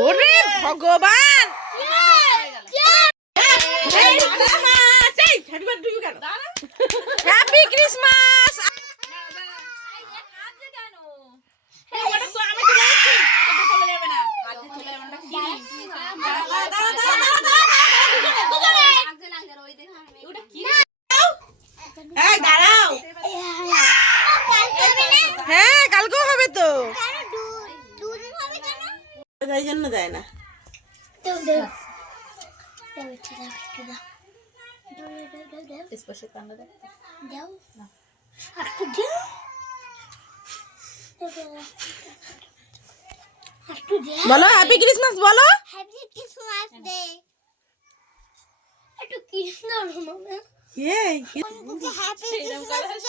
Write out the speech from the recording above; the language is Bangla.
ওরে ভগবান হ্যাপি ক্রিসমাস। হ্যাঁ কালকেও হবে তো, তাই জন্য দেয় না। বলো হ্যাপি ক্রিসমাস, বলো হ্যাপি ক্রিসমাস ডে। একটু কৃষ্ণ এই হ্যাপি ক্রিসমাস